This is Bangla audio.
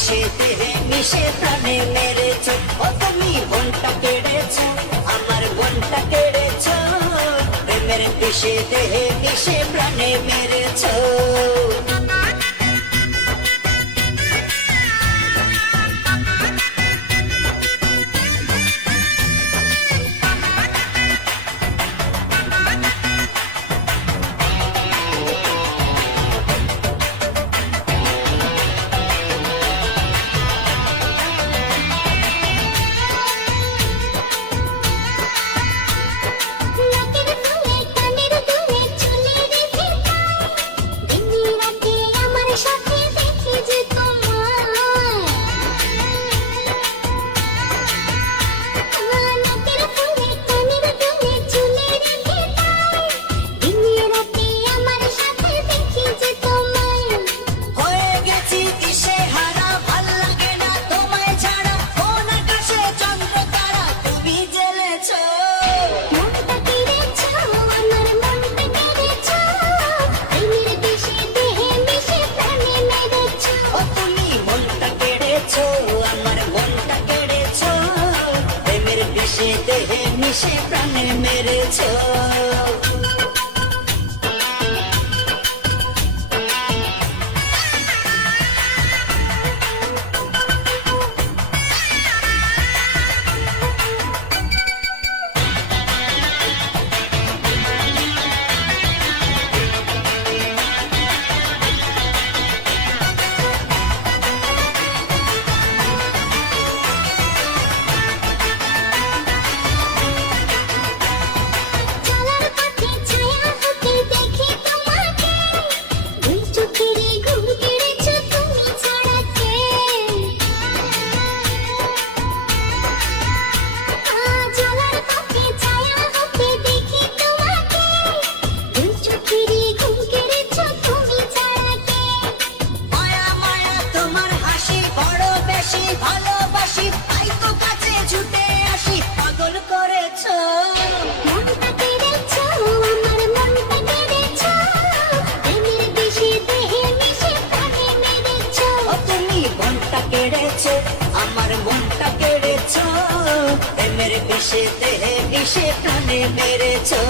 বিষে দেহে মিশে প্রাণে মেরেছো, ও তুমি মনটা কেড়েছো, আমার মনটা কেড়েছো, প্রেমের বিষে দেহে মিশে প্রাণে মেরেছো। দেহে মিশে প্রাণে মেরেছো। ভালোবাসি তাই তো কাছে ছুটে আসি, পাগল করেছো, মনটা কেড়েছো, আমার মনটা কেড়েছো, প্রেমের বিষে দেহে মিশে প্রাণে মেরেছো। ও তুমি মনটা কেড়েছো, আমার মনটা কেড়েছো, প্রেমের বিষে দেহে মিশে প্রাণে মেরেছো।